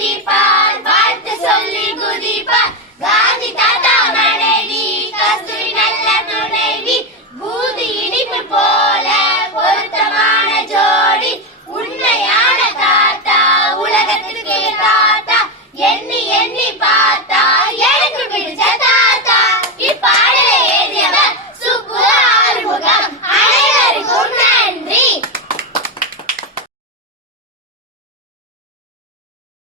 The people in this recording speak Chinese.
地方。